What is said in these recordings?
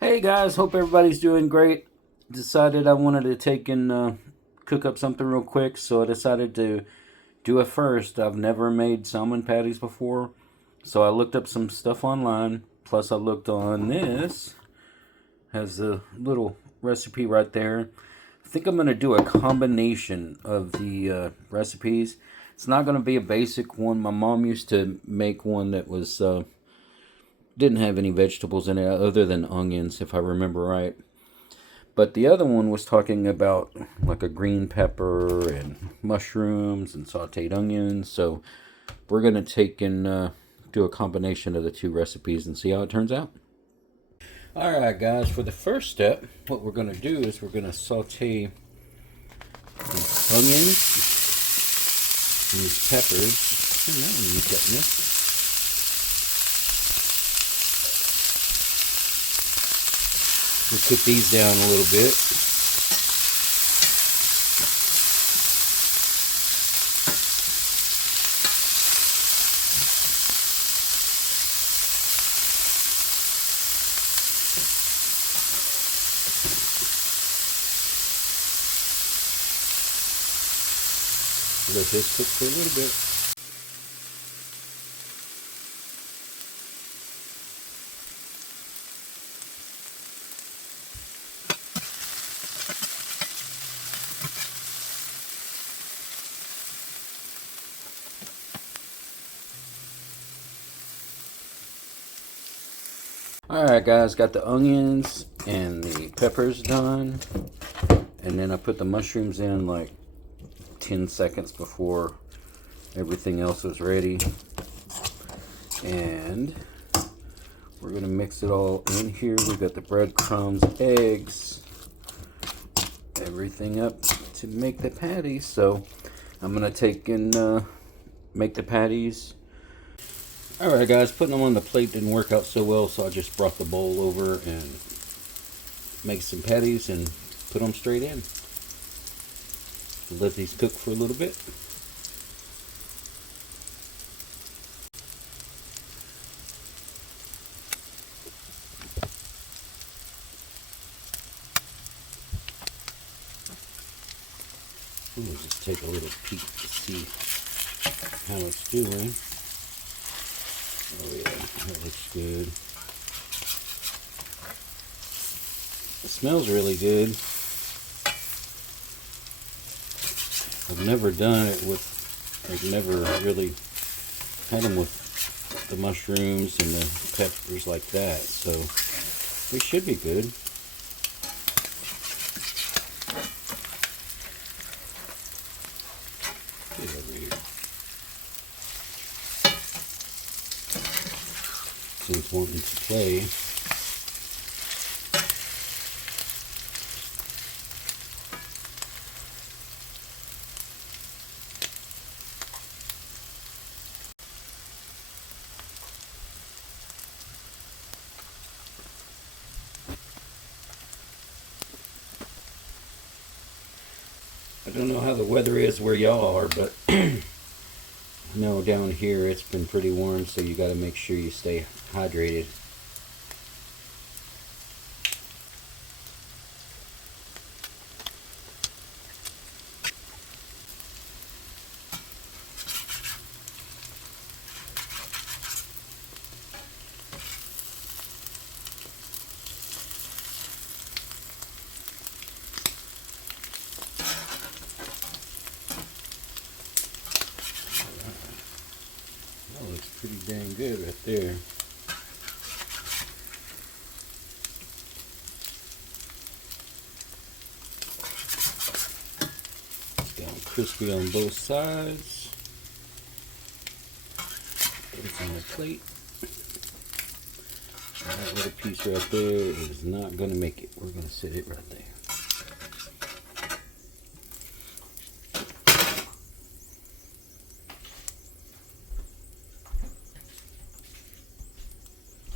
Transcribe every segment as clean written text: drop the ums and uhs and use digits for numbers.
Hey guys, hope everybody's doing great. Decided I wanted to take and cook up something real quick, so I decided to do it first. I've never made salmon patties before, so I looked up some stuff online. Plus, I looked on this, has a little recipe right there. I think I'm going to do a combination of the recipes. It's not going to be a basic one. My mom used to make one that was didn't have any vegetables in it other than onions, if I remember right. But the other one was talking about like a green pepper and mushrooms and sauteed onions. So we're going to take and do a combination of the two recipes and see how it turns out. Alright, guys, for the first step, what we're going to do is we're going to saute these onions, these peppers. We'll cook these down a little bit. Let this cook for a little bit. Alright guys, got the onions and the peppers done. And then I put the mushrooms in like 10 seconds before everything else was ready. And we're going to mix it all in here. We got the breadcrumbs, eggs, everything up to make the patties. So I'm going to take and make the patties. Alright guys, putting them on the plate didn't work out so well, so I just brought the bowl over and make some patties and put them straight in. Let these cook for a little bit. We'll just take a little peek to see how it's doing. Oh yeah, that looks good. It smells really good. I've never done it with, I've never really had them with the mushrooms and the peppers like that, so they should be good. Get over here. Since wanting to play. I don't know how the weather is where y'all are, but I know down here it's been pretty warm, so you got to make sure you stay hydrated. That looks pretty dang good right there. It's getting crispy on both sides. It's on the plate. That little piece right there is not going to make it. We're going to set it right there.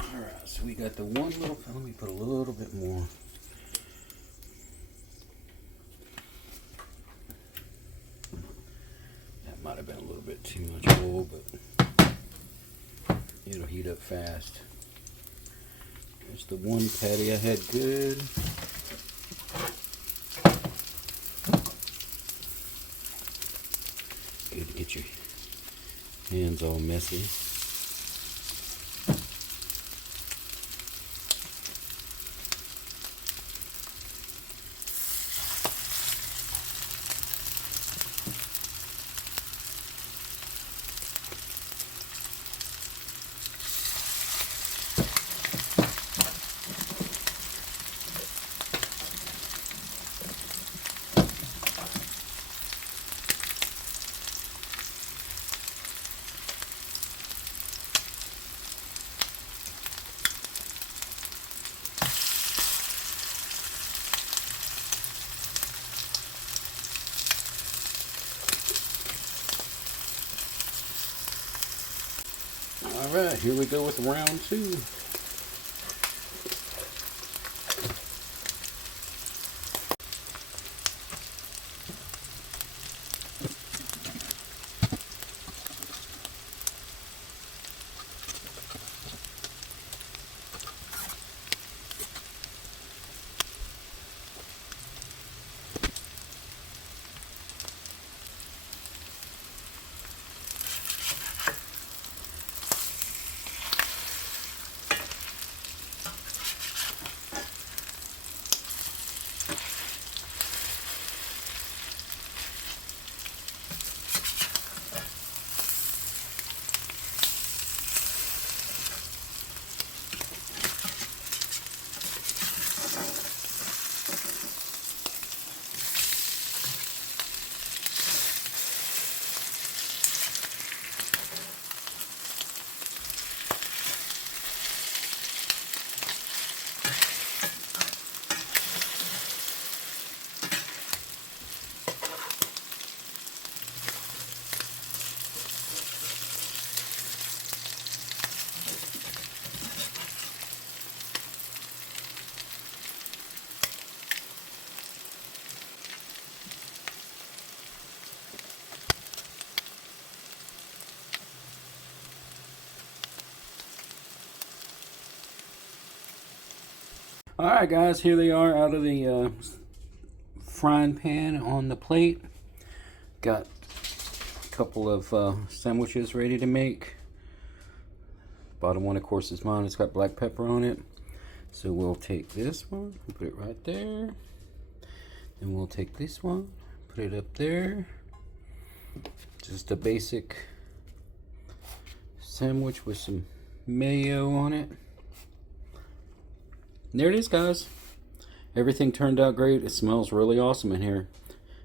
Alright, so we got the one little, let me put a little bit more. That might have been a little bit too much oil, but it'll heat up fast. There's the one patty I had good. Good to get your hands all messy. Alright, here we go with round 2. Alright guys, here they are out of the frying pan on the plate. Got a couple of sandwiches ready to make. Bottom one, of course, is mine. It's got black pepper on it. So we'll take this one, put it right there. Then we'll take this one, put it up there. Just a basic sandwich with some mayo on it. And there it is, guys. Everything turned out great. It smells really awesome in here.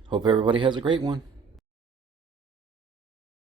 Hope everybody has a great one.